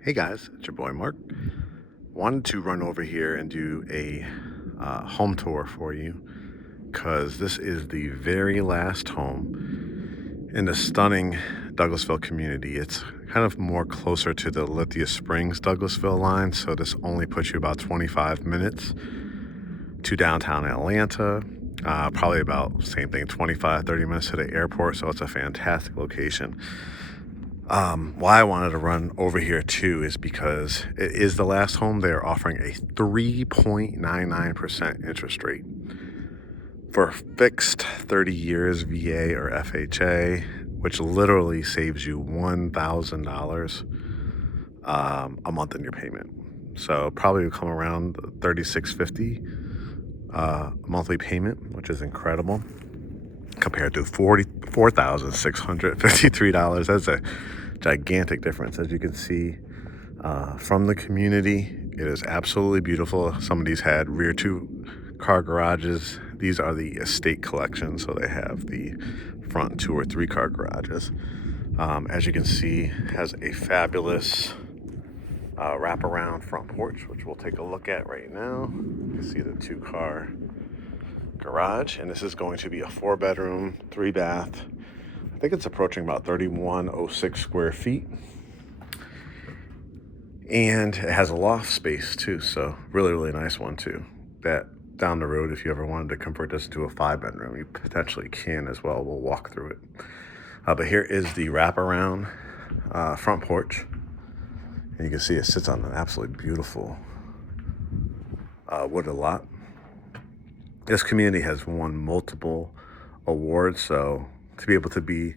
Hey guys, it's your boy Mark. Wanted to run over here and do a home tour for you because this is the very last home in the stunning Douglasville community. It's kind of more closer to the Lithia Springs Douglasville line, so this only puts you about 25 minutes to downtown Atlanta. Probably about same thing, 25-30 minutes to the airport, so it's a fantastic location. Why I wanted to run over here too is because it is the last home. They're offering a 3.99% interest rate for fixed 30 years VA or FHA, which literally saves you $1,000 a month in your payment. So probably would come around $3,650 monthly payment, which is incredible compared to $44,653. That's a gigantic difference, as you can see from the community. It is absolutely beautiful. Some of these had rear 2-car garages. These are the estate collection, so they have the front 2 or 3-car garages. As you can see, has a fabulous wraparound front porch, which we'll take a look at right now. You can see the 2-car garage, and this is going to be a 4-bedroom, 3-bath. I think it's approaching about 3,106 square feet. And it has a loft space too, so really, really nice one too. That down the road, if you ever wanted to convert this to a 5-bedroom, you potentially can as well. We'll walk through it. But here is the wraparound front porch. And you can see it sits on an absolutely beautiful wooded lot. This community has won multiple awards, so to be able to be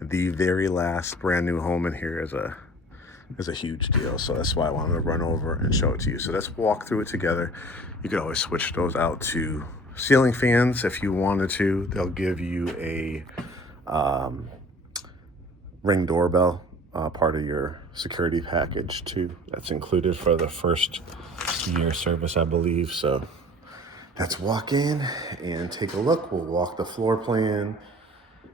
the very last brand new home in here is a huge deal. So that's why I wanted to run over and show it to you. So let's walk through it together. You could always switch those out to ceiling fans if you wanted to. They'll give you a Ring doorbell, part of your security package too. That's included for the first year service, I believe. So let's walk in and take a look. We'll walk the floor plan,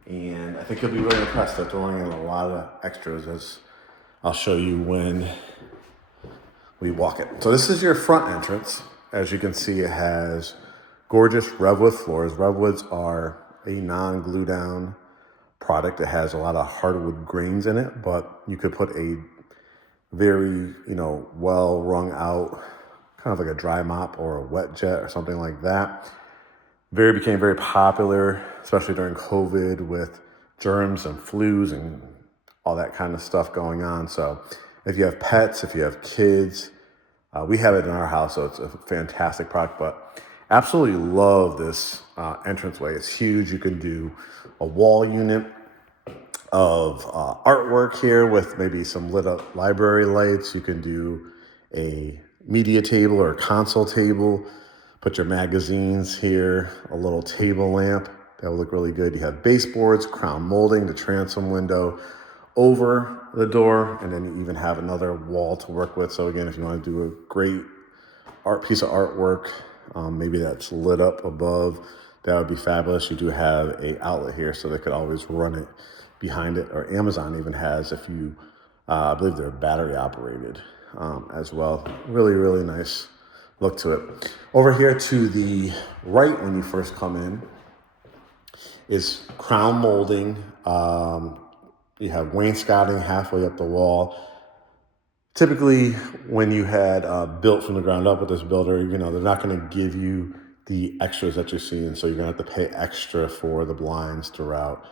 and I think you'll be really impressed. They're throwing in a lot of extras, as I'll show you when we walk it. So this is your front entrance. As you can see, it has gorgeous Revwood floors. Revwoods are a non-glue down product. It has a lot of hardwood grains in it, but you could put a very, well wrung out, kind of like a dry mop or a wet jet or something like that. Became very popular, especially during COVID with germs and flus and all that kind of stuff going on. So if you have pets, if you have kids, we have it in our house, so it's a fantastic product. But absolutely love this entranceway. It's huge. You can do a wall unit of artwork here with maybe some lit up library lights. You can do a media table or a console table, put your magazines here, a little table lamp. That will look really good. You have baseboards, crown molding, the transom window over the door, and then you even have another wall to work with. So again, if you want to do a great piece of artwork, maybe that's lit up above, that would be fabulous. You do have a outlet here, so they could always run it behind it. Or Amazon even has, if you, I believe they're battery operated as well. Really, really nice look to it. Over here to the right, when you first come in, is crown molding. You have wainscoting halfway up the wall. Typically, when you had built from the ground up with this builder, they're not going to give you the extras that you're seeing, so you're going to have to pay extra for the blinds throughout.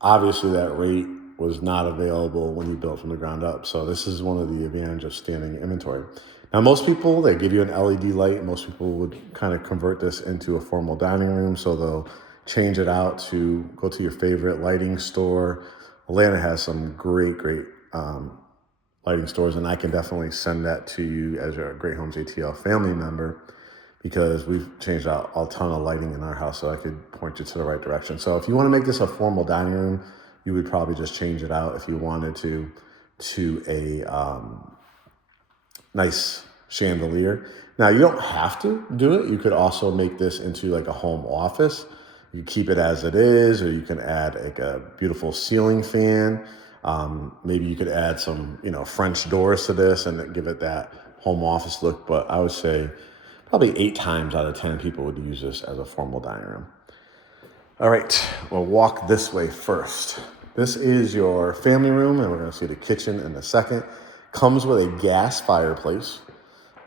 Obviously, that rate was not available when you built from the ground up, so this is one of the advantages of standing inventory. Now, most people, they give you an LED light. Most people would kind of convert this into a formal dining room, so they'll change it out to go to your favorite lighting store. Atlanta has some great lighting stores, and I can definitely send that to you as a Great Homes ATL family member, because we've changed out a ton of lighting in our house, so I could point you to the right direction. So if you want to make this a formal dining room, you would probably just change it out if you wanted to a nice chandelier. Now, you don't have to do it. You could also make this into like a home office. You keep it as it is, or you can add like a beautiful ceiling fan. Maybe you could add some, French doors to this and give it that home office look. But I would say probably 8 times out of 10 people would use this as a formal dining room. All right, we'll walk this way first. This is your family room, and we're going to see the kitchen in a second. Comes with a gas fireplace,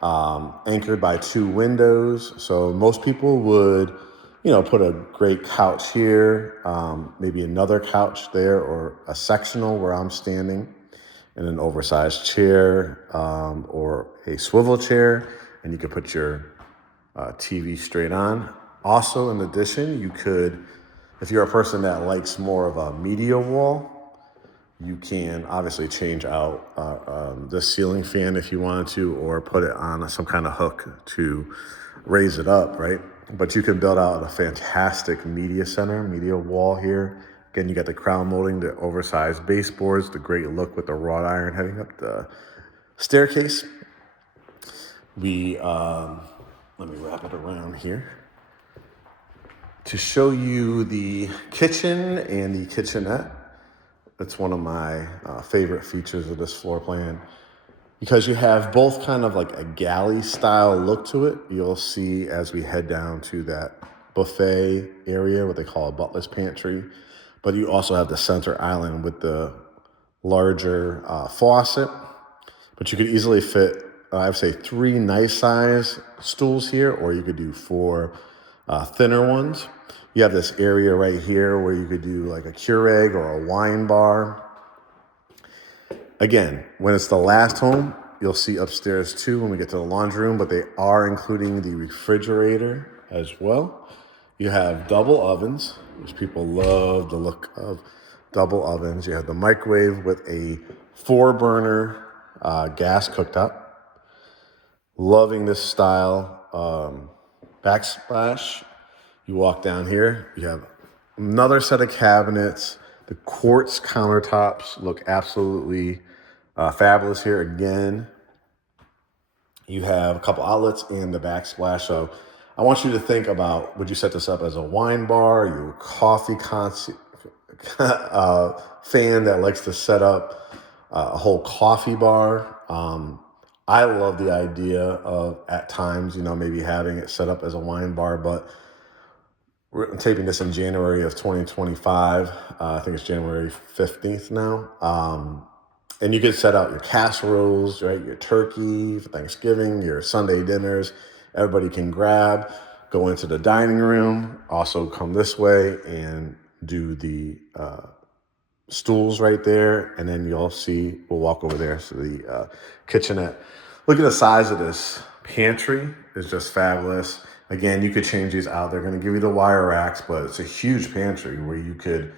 anchored by 2 windows. So most people would, put a great couch here, maybe another couch there, or a sectional where I'm standing, and an oversized chair, or a swivel chair, and you could put your TV straight on. Also, in addition, you could, if you're a person that likes more of a media wall, you can obviously change out the ceiling fan if you wanted to, or put it on some kind of hook to raise it up, right? But you can build out a fantastic media wall here. Again, you got the crown molding, the oversized baseboards, the great look with the wrought iron heading up the staircase. Let me wrap it around here to show you the kitchen and the kitchenette. It's one of my favorite features of this floor plan, because you have both kind of like a galley style look to it. You'll see as we head down to that buffet area, what they call a butler's pantry, but you also have the center island with the larger faucet. But you could easily fit, I would say, 3 nice size stools here, or you could do 4 thinner ones. You have this area right here where you could do like a Keurig or a wine bar. Again, when it's the last home, you'll see upstairs too when we get to the laundry room, but they are including the refrigerator as well. You have double ovens, which people love the look of double ovens. You have the microwave with a 4-burner gas cooktop. Loving this style. Backsplash. You walk down here, you have another set of cabinets. The quartz countertops look absolutely fabulous here. Again, you have a couple outlets in the backsplash. So I want you to think about, would you set this up as a wine bar? Are you a coffee fan that likes to set up a whole coffee bar? I love the idea of, at times, maybe having it set up as a wine bar, but I'm taping this in January of 2025. I think it's January 15th now. And you could set out your casseroles, right? Your turkey for Thanksgiving, your Sunday dinners. Everybody can grab, go into the dining room, also come this way and do the stools right there. And then you'll see, we'll walk over there to the kitchenette. Look at the size of this pantry. It's just fabulous. Again, you could change these out. They're going to give you the wire racks, but it's a huge pantry where you could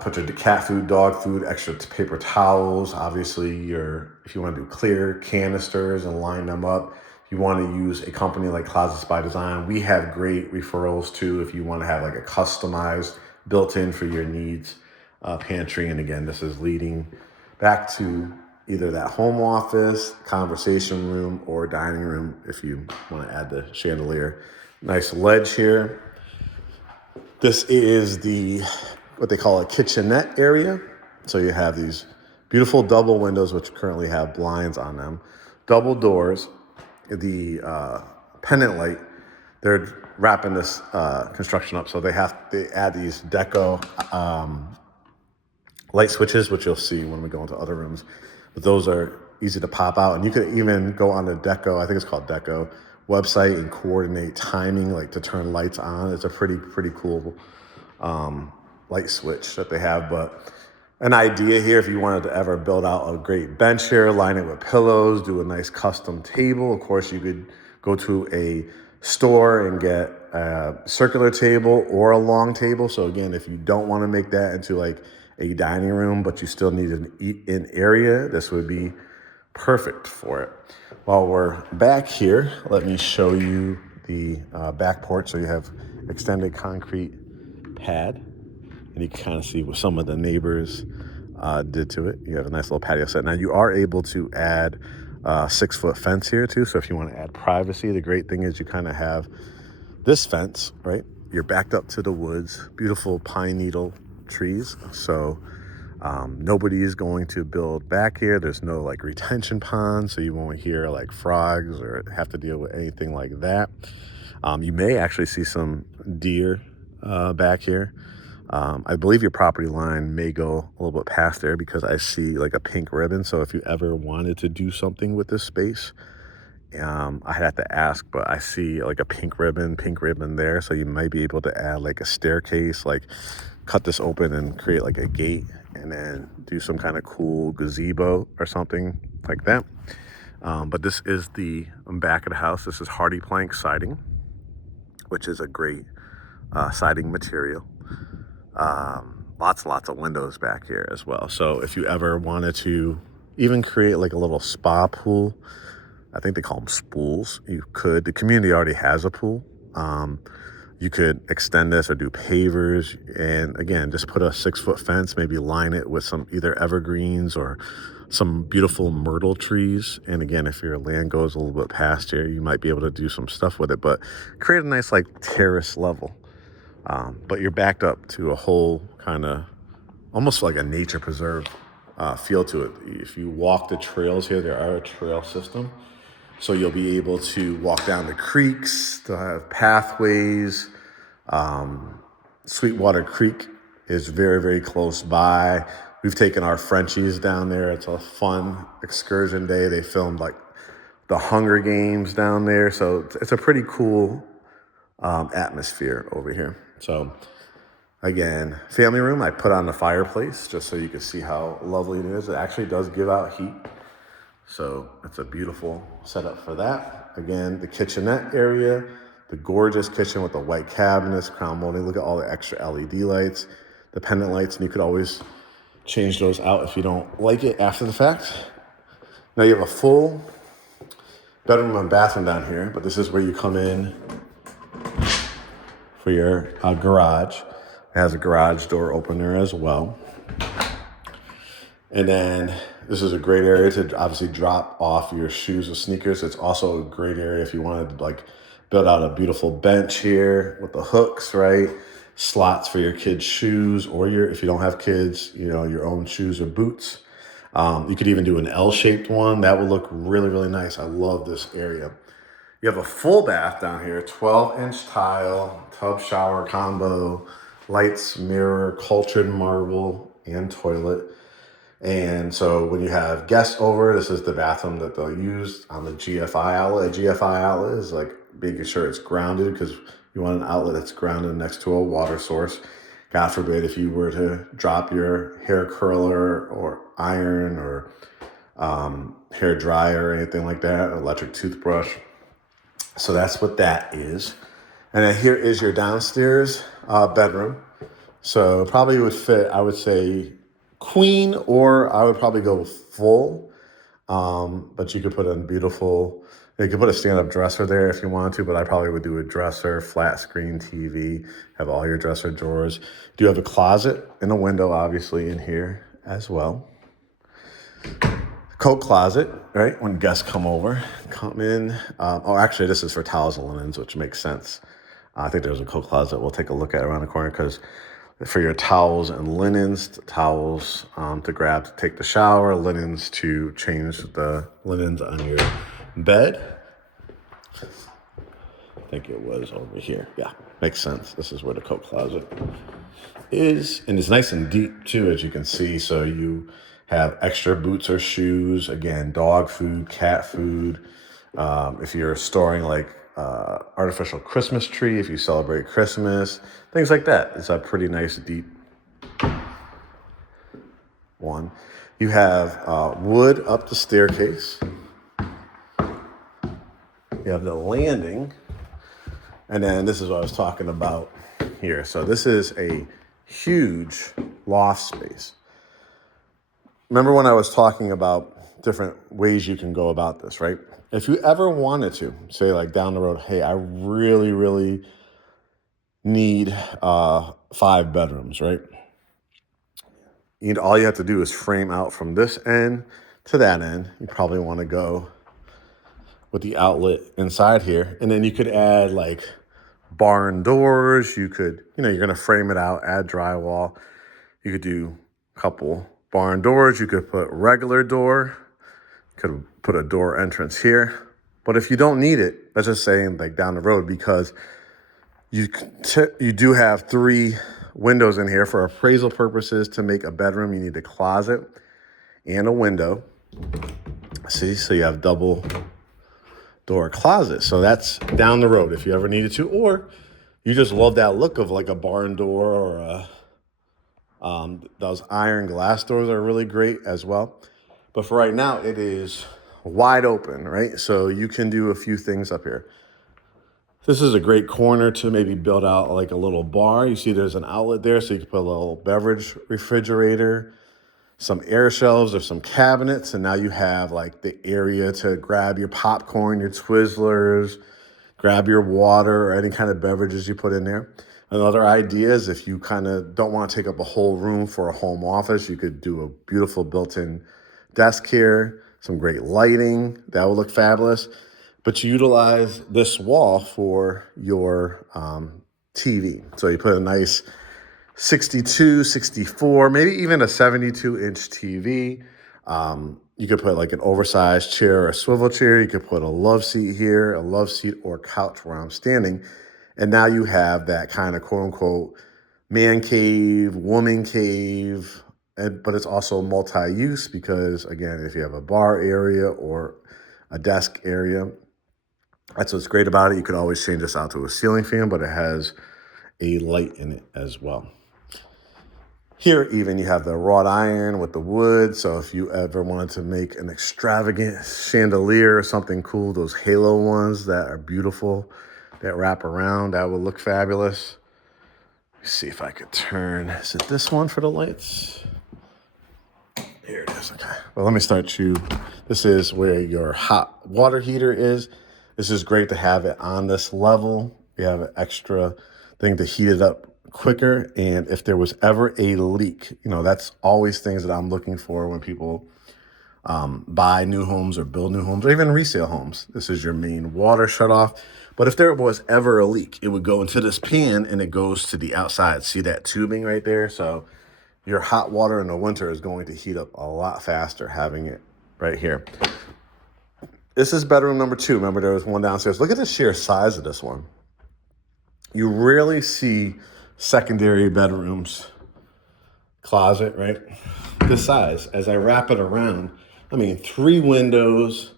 put your cat food, dog food, extra paper towels. Obviously, if you want to do clear canisters and line them up, if you want to use a company like Closets by Design, we have great referrals too if you want to have like a customized built-in for your needs pantry. And again, this is leading back to either that home office, conversation room, or dining room if you want to add the chandelier. Nice ledge here. This is what they call a kitchenette area. So you have these beautiful double windows, which currently have blinds on them, double doors, the pendant light. They're wrapping this construction up, so they add these deco light switches, which you'll see when we go into other rooms. But those are easy to pop out. And you could even go on the Deco, I think it's called Deco, website and coordinate timing, like to turn lights on. It's a pretty cool light switch that they have. But an idea here, if you wanted to ever build out a great bench here, line it with pillows, do a nice custom table. Of course, you could go to a store and get a circular table or a long table. So again, if you don't want to make that into like a dining room, but you still need an eat-in area, this would be perfect for it. While we're back here, let me show you the back porch. So you have extended concrete pad, and you can kind of see what some of the neighbors did to it. You have a nice little patio set. Now you are able to add 6-foot fence here too. So if you want to add privacy, the great thing is you kind of have this fence, right? You're backed up to the woods, beautiful pine needle trees. So Nobody is going to build back here. There's no like retention pond, so you won't hear like frogs or have to deal with anything like that. You may actually see some deer back here. I believe your property line may go a little bit past there because I see like a pink ribbon. So if you ever wanted to do something with this space, I have to ask, but I see like a pink ribbon there. So you might be able to add like a staircase, like cut this open and create like a gate and then do some kind of cool gazebo or something like that. But this is the back of the house. This is hardy plank siding, which is a great siding material. Lots and lots of windows back here as well. So if you ever wanted to even create like a little spa pool, I think they call them spools, you could. The community already has a pool. You could extend this or do pavers, and again, just put a 6-foot fence, maybe line it with some either evergreens or some beautiful myrtle trees. And again, if your land goes a little bit past here, you might be able to do some stuff with it, but create a nice like terrace level. But you're backed up to a whole kind of almost like a nature preserve feel to it. If you walk the trails here, there are a trail system. So you'll be able to walk down the creeks, they'll have pathways. Sweetwater Creek is very, very close by. We've taken our Frenchies down there. It's a fun excursion day. They filmed like the Hunger Games down there. So it's a pretty cool atmosphere over here. So again, family room, I put on the fireplace just so you can see how lovely it is. It actually does give out heat. So it's a beautiful setup for that. Again, the kitchenette area, the gorgeous kitchen with the white cabinets, crown molding. Look at all the extra LED lights, the pendant lights, and you could always change those out if you don't like it after the fact. Now you have a full bedroom and bathroom down here, but this is where you come in for your garage. It has a garage door opener as well. And then this is a great area to obviously drop off your shoes or sneakers. It's also a great area if you wanted to like build out a beautiful bench here with the hooks, right? Slots for your kids' shoes, or if you don't have kids, your own shoes or boots. You could even do an L-shaped one. That would look really, really nice. I love this area. You have a full bath down here, 12-inch tile, tub shower combo, lights, mirror, cultured marble, and toilet. And so when you have guests over, this is the bathroom that they'll use on the GFI outlet. A GFI outlet is like making sure it's grounded, because you want an outlet that's grounded next to a water source. God forbid if you were to drop your hair curler or iron or hair dryer or anything like that, electric toothbrush. So that's what that is. And then here is your downstairs bedroom. So probably would fit, I would say, queen, or I would probably go full. But you could put you could put a stand-up dresser there if you wanted to, but I probably would do a dresser, flat screen TV, have all your dresser drawers. Do have a closet and a window, obviously, in here as well. Coat closet, right? When guests come in. Actually, this is for towels and linens, which makes sense. I think there's a coat closet we'll take a look at around the corner, because for your towels and linens, towels to grab to take the shower, linens to change the linens on your bed. I think it was over here. Yeah, makes sense. This is where the coat closet is. And it's nice and deep too, as you can see. So you have extra boots or shoes, again, dog food, cat food. If you're storing like artificial Christmas tree, if you celebrate Christmas, things like that. It's a pretty nice deep one. You have wood up the staircase. You have the landing. And then this is what I was talking about here. So this is a huge loft space. Remember when I was talking about different ways you can go about this, right? If you ever wanted to, say like down the road, hey, I really, really need 5 bedrooms, right? All you have to do is frame out from this end to that end. You probably want to go with the outlet inside here. And then you could add like barn doors. You could, you're going to frame it out, add drywall. You could do a couple barn doors. You could put regular door, could put a door entrance here. But if you don't need it, let's just say like down the road, because you do have 3 windows in here for appraisal purposes. To make a bedroom, you need a closet and a window. See, so you have double door closet. So that's down the road if you ever needed to, or you just love that look of like a barn door, or those iron glass doors are really great as well. But for right now, it is wide open, right? So you can do a few things up here. This is a great corner to maybe build out like a little bar. You see there's an outlet there, so you can put a little beverage refrigerator, some air shelves or some cabinets, and now you have like the area to grab your popcorn, your Twizzlers, grab your water or any kind of beverages you put in there. Another idea is if you kind of don't want to take up a whole room for a home office, you could do a beautiful built-in desk here, some great lighting. That would look fabulous. But you utilize this wall for your TV. So you put a nice 62, 64, maybe even a 72-inch TV. You could put like an oversized chair or a swivel chair. You could put a love seat here, a love seat or couch where I'm standing. And now you have that kind of quote unquote man cave, woman cave, but it's also multi-use because, again, if you have a bar area or a desk area, that's what's great about it. You could always change this out to a ceiling fan, but it has a light in it as well. Here, even you have the wrought iron with the wood. So if you ever wanted to make an extravagant chandelier or something cool, those halo ones that are beautiful, that wrap around, that would look fabulous. Let's see if I could turn, is it this one for the lights? Here it is, okay. Well, let me start you. This is where your hot water heater is. This is great to have it on this level. You have an extra thing to heat it up quicker. And if there was ever a leak, that's always things that I'm looking for when people buy new homes or build new homes or even resale homes. This is your main water shut off. But if there was ever a leak, it would go into this pan and it goes to the outside. See that tubing right there? So your hot water in the winter is going to heat up a lot faster having it right here. This is bedroom number 2. Remember, there was one downstairs. Look at the sheer size of this one. You rarely see secondary bedrooms, closet, right? This size. As I wrap it around, 3 windows.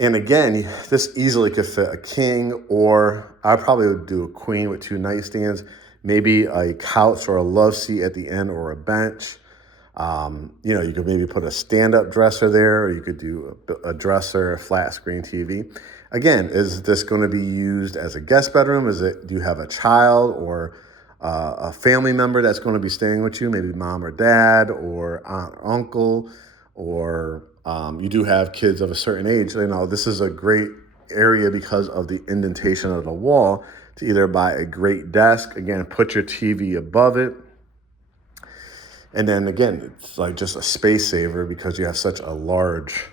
And again, this easily could fit a king, or I probably would do a queen with 2 nightstands, maybe a couch or a love seat at the end or a bench. You could maybe put a stand-up dresser there, or you could do a dresser, a flat screen TV. Again, is this going to be used as a guest bedroom? Do you have a child or a family member that's going to be staying with you? Maybe mom or dad or aunt or uncle, or you do have kids of a certain age. This is a great area because of the indentation of the wall to either buy a great desk. Again, put your TV above it. And then again, it's like just a space saver because you have such a large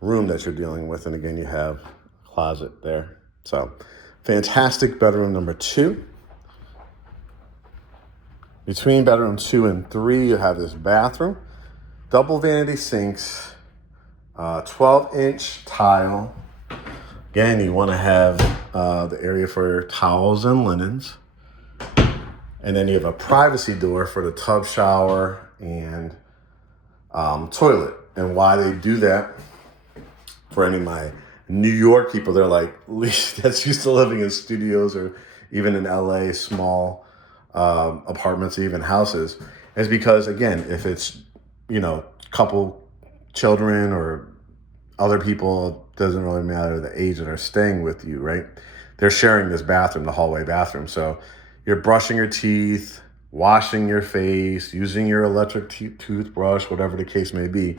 room that you're dealing with. And again, you have a closet there. So fantastic bedroom number 2. Between bedroom 2 and 3, you have this bathroom, double vanity sinks, 12-inch tile. Again, you want to have the area for towels and linens. And then you have a privacy door for the tub, shower, and toilet. And why they do that, for any of my New York people, they're like, that's used to living in studios or even in LA, small apartments, even houses, is because, again, if it's, couple children or other people, doesn't really matter the age that are staying with you, right? They're sharing this bathroom, the hallway bathroom. So you're brushing your teeth, washing your face, using your electric toothbrush, whatever the case may be.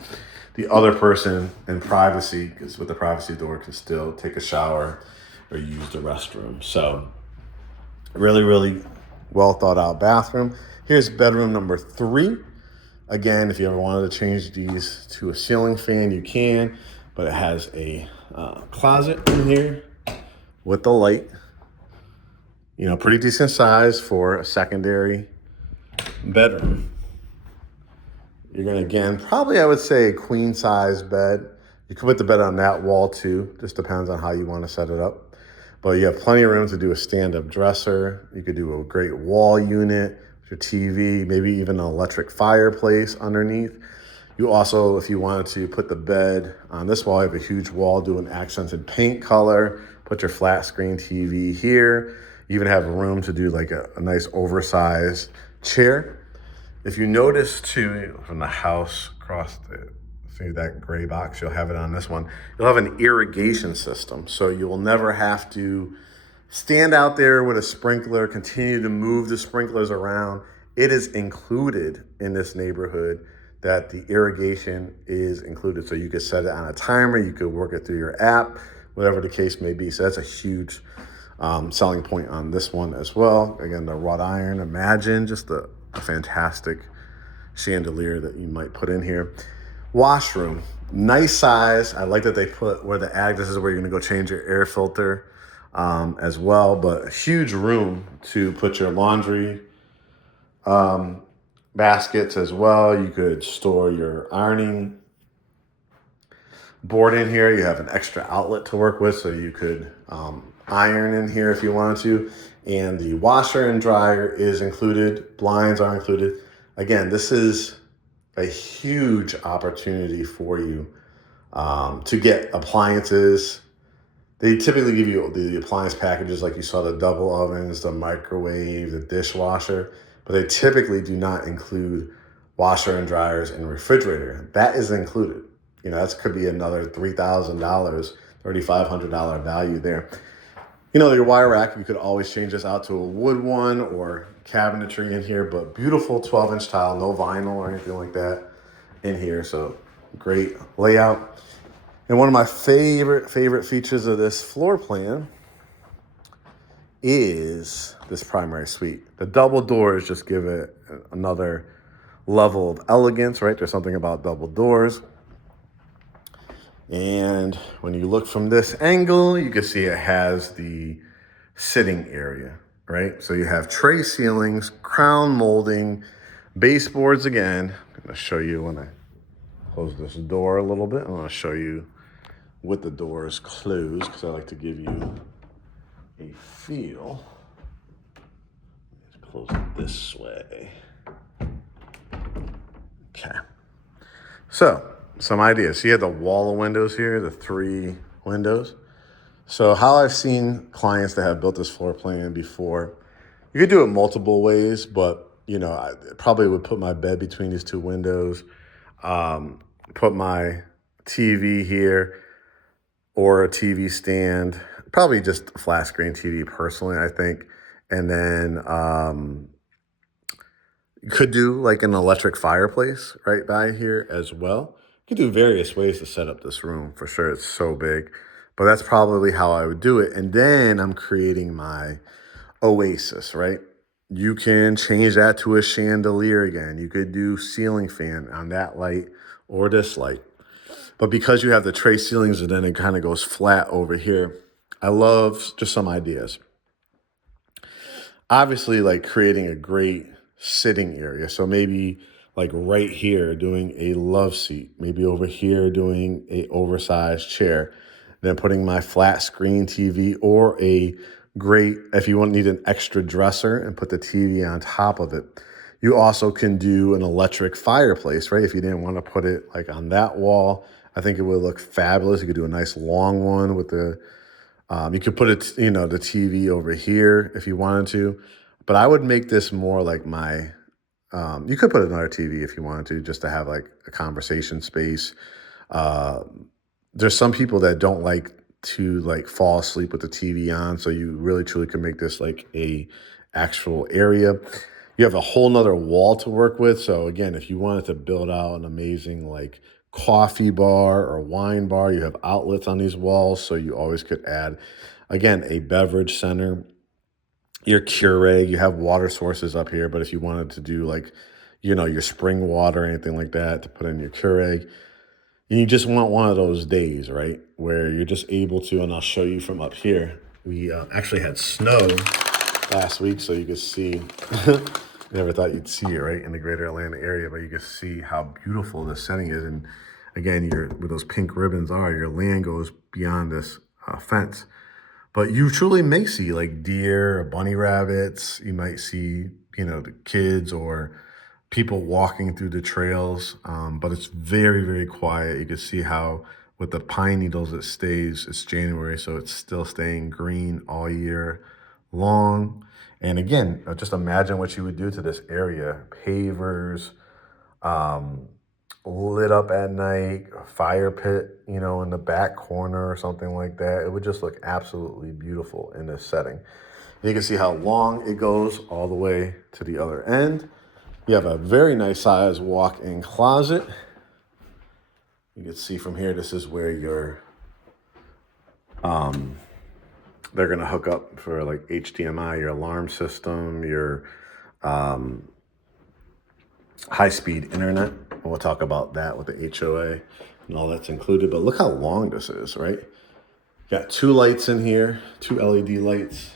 The other person in privacy, because with the privacy door, can still take a shower or use the restroom. So really, really well thought out bathroom. Here's bedroom number 3. Again, if you ever wanted to change these to a ceiling fan, you can, but it has a closet in here with the light. Pretty decent size for a secondary bedroom. You're gonna, again, probably I would say a queen size bed. You could put the bed on that wall too. Just depends on how you want to set it up. But you have plenty of room to do a stand-up dresser. You could do a great wall unit, your TV, maybe even an electric fireplace underneath. You also, if you wanted to put the bed on this wall, you have a huge wall, do an accented paint color, put your flat screen TV here. You even have room to do like a nice oversized chair. If you notice too, from the house across see that gray box, you'll have it on this one. You'll have an irrigation system. So you will never have to stand out there with a sprinkler, continue to move the sprinklers around. It is included in this neighborhood that the irrigation is included. So you could set it on a timer, you could work it through your app, whatever the case may be. So that's a huge selling point on this one as well. Again, the wrought iron, imagine just a fantastic chandelier that you might put in here. Washroom, nice size. I like that they put where the this is where you're gonna go change your air filter as well, but a huge room to put your laundry baskets as well. You could store your ironing board in here. You have an extra outlet to work with, so you could iron in here if you wanted to. And the washer and dryer is included. Blinds are included. Again, this is a huge opportunity for you to get appliances. They typically give you the appliance packages like you saw, the double ovens, the microwave, the dishwasher, but they typically do not include washer and dryers and refrigerator. That is included. You know, that could be another $3,000, $3,500 value there. You know, your wire rack, you could always change this out to a wood one or cabinetry in here, but beautiful 12-inch tile, no vinyl or anything like that in here. So great layout. And one of my favorite features of this floor plan is this primary suite. The double doors just give it another level of elegance, right? There's something about double doors. And when you look from this angle, you can see it has the sitting area, right? So you have tray ceilings, crown molding, baseboards again. I'm gonna show you when I close this door a little bit. I'm gonna show you with the doors closed because I like to give you a feel. Let's close it this way. Okay. So some ideas. So you have the wall of windows here, the 3 windows. So how I've seen clients that have built this floor plan before, you could do it multiple ways, but you know, I probably would put my bed between these 2 windows, put my TV here or a TV stand, probably just a flat screen TV personally, I think. And then you could do like an electric fireplace right by here as well. You could do various ways to set up this room for sure. It's so big, but that's probably how I would do it. And then I'm creating my oasis, right? You can change that to a chandelier again. You could do ceiling fan on that light or this light. But because you have the tray ceilings and then it kind of goes flat over here, I love just some ideas. Obviously, like creating a great sitting area. So maybe like right here doing a love seat, maybe over here doing a oversized chair, then putting my flat screen TV or a great, if you need an extra dresser and put the TV on top of it. You also can do an electric fireplace, right? If you didn't want to put it like on that wall, I think it would look fabulous. You could do a nice long one with the, you could put it, you know, the TV over here if you wanted to, but I would make this more like my, you could put another TV if you wanted to, just to have like a conversation space. There's some people that don't like to like fall asleep with the TV on. So you really truly can make this like a actual area. You have a whole nother wall to work with. So again, if you wanted to build out an amazing like coffee bar or wine bar, you have outlets on these walls. So you always could add, again, a beverage center, your Keurig, you have water sources up here. But if you wanted to do like, you know, your spring water or anything like that to put in your Keurig, and you just want one of those days, right, where you're just able to, and I'll show you from up here. We actually had snow last week, so you can see Never thought you'd see it right in the greater Atlanta area, but you can see how beautiful this setting is. And again, where those pink ribbons are, your land goes beyond this fence. But you truly may see like deer or bunny rabbits. You might see, the kids or people walking through the trails. But it's very, very quiet. You can see how with the pine needles, it's January, so it's still staying green all year long. And again, just imagine what you would do to this area. Pavers, lit up at night, a fire pit, in the back corner or something like that. It would just look absolutely beautiful in this setting. And you can see how long it goes all the way to the other end. You have a very nice size walk-in closet. You can see from here, this is where they're gonna hook up for like HDMI, your alarm system, your high-speed internet. And we'll talk about that with the HOA and all that's included. But look how long this is, right? Got 2 lights in here, 2 LED lights.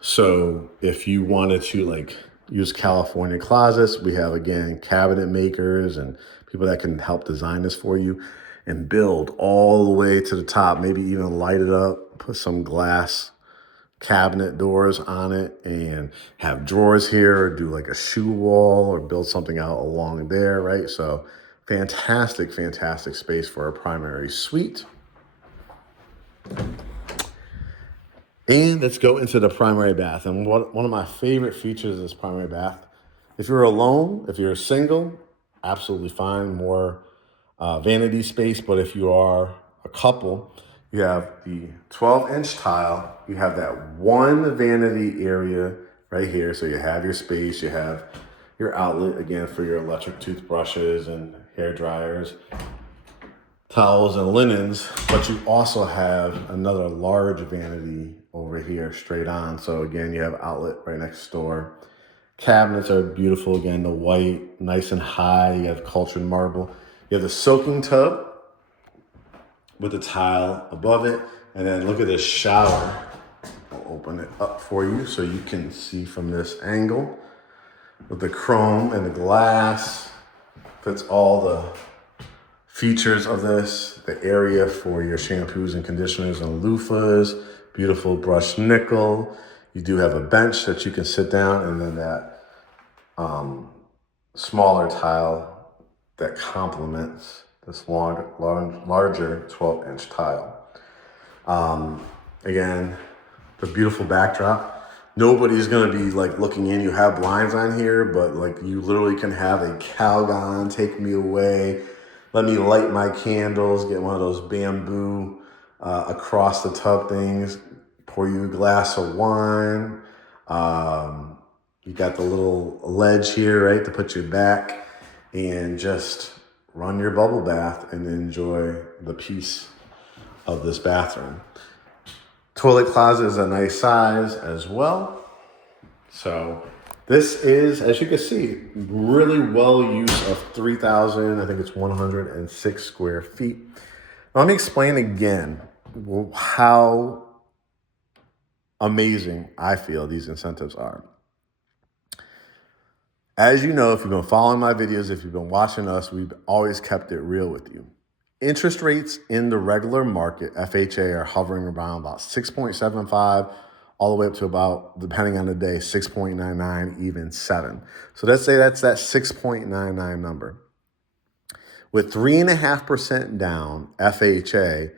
So if you wanted to use California closets, we have, again, cabinet makers and people that can help design this for you and build all the way to the top, maybe even light it up, put some glass cabinet doors on it and have drawers here, or do like a shoe wall or build something out along there, right? So fantastic, fantastic space for a primary suite. And let's go into the primary bath. And one of my favorite features of this primary bath, if you're alone, if you're single, absolutely fine, more vanity space. But if you are a couple, you have the 12-inch tile. You have that one vanity area right here. So you have your space, you have your outlet, again, for your electric toothbrushes and hair dryers, towels and linens, but you also have another large vanity over here straight on. So again, you have outlet right next door. Cabinets are beautiful. Again, the white, nice and high. You have cultured marble. You have the soaking tub with the tile above it. And then look at this shower. I'll open it up for you so you can see from this angle with the chrome and the glass. Fits all the features of this, the area for your shampoos and conditioners and loofahs, beautiful brushed nickel. You do have a bench that you can sit down, and then that smaller tile that complements this larger 12-inch tile. Again, the beautiful backdrop. Nobody's gonna be looking in. You have blinds on here, but you literally can have a Calgon, take me away, let me light my candles, get one of those bamboo across the tub things, pour you a glass of wine. You got the little ledge here, right, to put your back, and just run your bubble bath and enjoy the peace of this bathroom. Toilet closet is a nice size as well. So this is, as you can see, really well use of 3,000, I think it's 106 square feet. Now, let me explain again how amazing I feel these incentives are. As you know, if you've been following my videos, if you've been watching us, we've always kept it real with you. Interest rates in the regular market, FHA, are hovering around about 6.75, all the way up to about, depending on the day, 6.99, even 7. So let's say that's that 6.99 number. With 3.5% down, FHA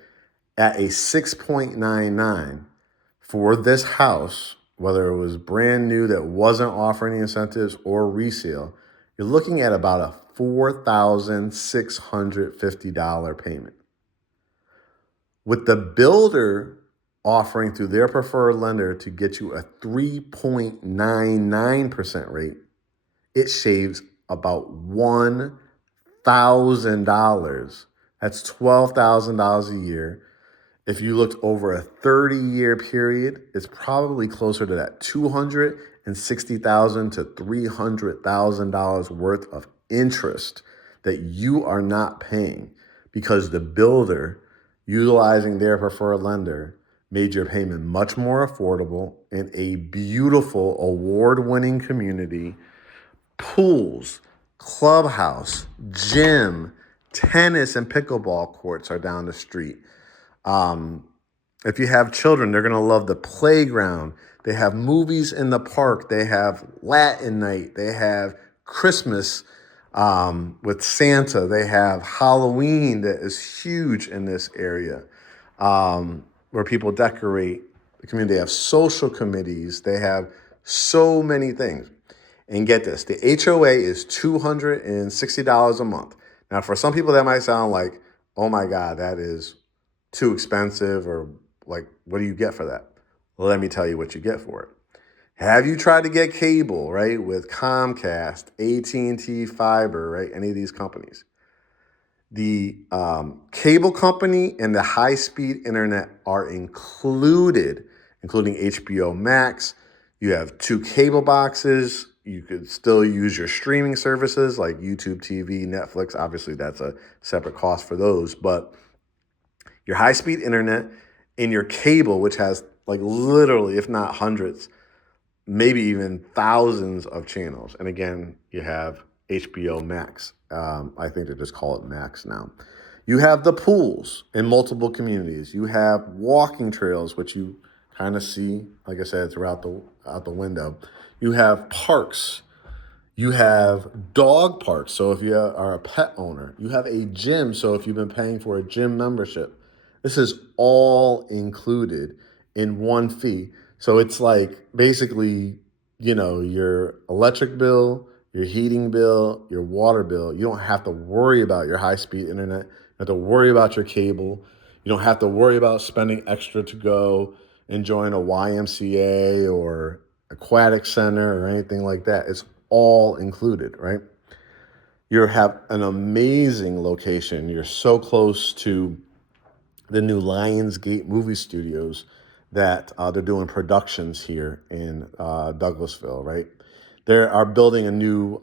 at a 6.99 for this house, whether it was brand new that wasn't offering incentives or resale, you're looking at about a $4,650 payment. With the builder offering through their preferred lender to get you a 3.99% rate, it shaves about $1,000. That's $12,000 a year. If you looked over a 30-year period, it's probably closer to that $260,000 to $300,000 worth of interest that you are not paying because the builder, utilizing their preferred lender, made your payment much more affordable in a beautiful award-winning community, pools, clubhouse, gym, tennis and pickleball courts are down the street. If you have children, they're going to love the playground. They have movies in the park. They have Latin night. They have Christmas with Santa. They have Halloween that is huge in this area, where people decorate the community. They have social committees. They have so many things. And get this, the HOA is $260 a month. Now, for some people, that might sound like, oh my God, that is too expensive, or like, what do you get for that? Well, let me tell you what you get for it. Have you tried to get cable, right, with Comcast, AT&T Fiber, right, any of these companies? The cable company and the high-speed internet are included, including HBO Max. You have 2 cable boxes. You could still use your streaming services like YouTube TV, Netflix. Obviously, that's a separate cost for those. But your high-speed internet and your cable, which has like literally, if not hundreds, maybe even thousands of channels. And again, you have HBO Max. I think they just call it Max now. You have the pools in multiple communities. You have walking trails, which you kind of see, like I said, throughout out the window. You have parks. You have dog parks. So if you are a pet owner, you have a gym. So if you've been paying for a gym membership, this is all included in one fee. So it's like basically, your electric bill, your heating bill, your water bill. You don't have to worry about your high-speed internet. You don't have to worry about your cable. You don't have to worry about spending extra to go and join a YMCA or aquatic center or anything like that. It's all included, right? You have an amazing location. You're so close to the new Lionsgate movie studios that they're doing productions here in Douglasville, right? They are building a new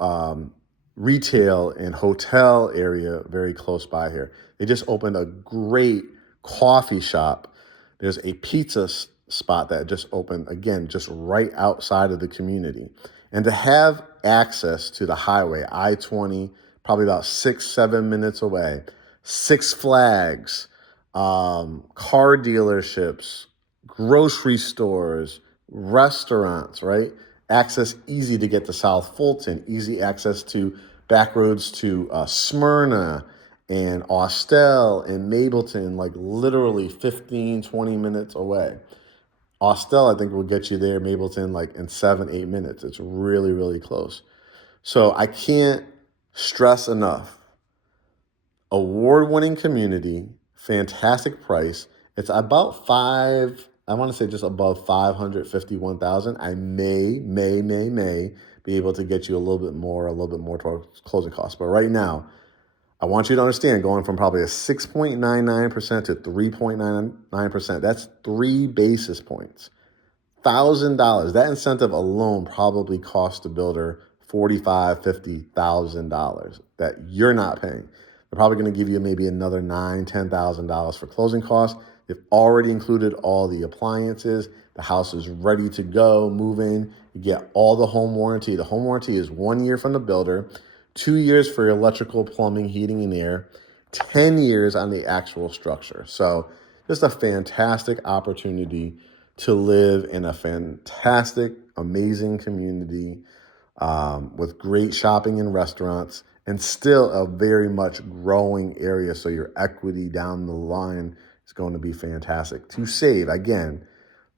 retail and hotel area very close by here. They just opened a great coffee shop. There's a pizza spot that just opened, again, just right outside of the community. And to have access to the highway, I-20, probably about 6-7 minutes away, Six Flags, car dealerships, grocery stores, restaurants, right? Access easy to get to South Fulton, easy access to back roads to Smyrna and Austell and Mableton, like literally 15, 20 minutes away. Austell, I think, will get you there, Mableton, like in 7-8 minutes. It's really, really close. So I can't stress enough. Award-winning community, fantastic price. It's about I want to say just above 551,000. I may be able to get you a little bit more towards closing costs. But right now, I want you to understand, going from probably a 6.99% to 3.99%, that's 3 basis points. $1,000. That incentive alone probably cost the builder $45,000, $50,000 that you're not paying. They're probably going to give you maybe another $9,000, $10,000 for closing costs. They've already included all the appliances. The house is ready to go, move in. You get all the home warranty. The home warranty is 1 year from the builder, 2 years for electrical, plumbing, heating, and air, 10 years on the actual structure. So just a fantastic opportunity to live in a fantastic, amazing community with great shopping and restaurants, and still a very much growing area. So your equity down the line is going to be fantastic to save. Again,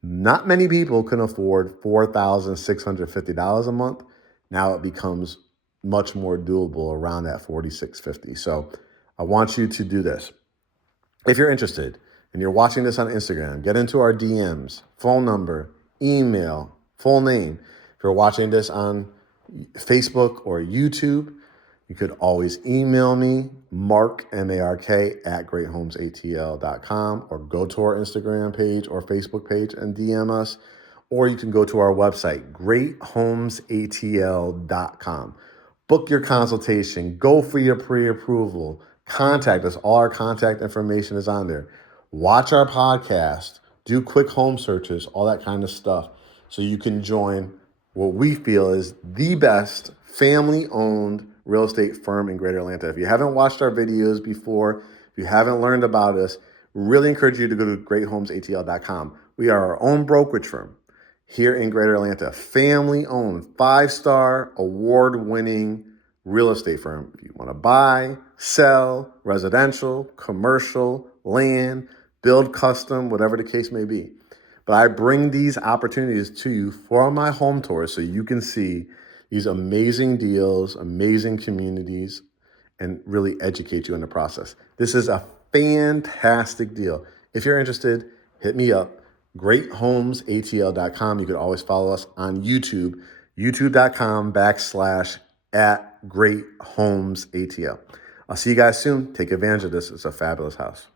not many people can afford $4,650 a month. Now it becomes much more doable around that $4,650. So I want you to do this. If you're interested and you're watching this on Instagram, get into our DMs, phone number, email, full name. If you're watching this on Facebook or YouTube, you could always email me, Mark, M-A-R-K, at GreatHomesATL.com, or go to our Instagram page or Facebook page and DM us. Or you can go to our website, GreatHomesATL.com. Book your consultation. Go for your pre-approval. Contact us. All our contact information is on there. Watch our podcast. do quick home searches, all that kind of stuff. So you can join what we feel is the best family-owned real estate firm in Greater Atlanta. If you haven't watched our videos before, if you haven't learned about us, really encourage you to go to GreatHomesATL.com. We are our own brokerage firm here in Greater Atlanta, family-owned, 5-star, award-winning real estate firm. If you want to buy, sell, residential, commercial, land, build custom, whatever the case may be. But I bring these opportunities to you for my home tours so you can see these amazing deals, amazing communities, and really educate you in the process. This is a fantastic deal. If you're interested, hit me up, GreatHomesATL.com. You can always follow us on YouTube, youtube.com/@GreatHomesATL. I'll see you guys soon. Take advantage of this. It's a fabulous house.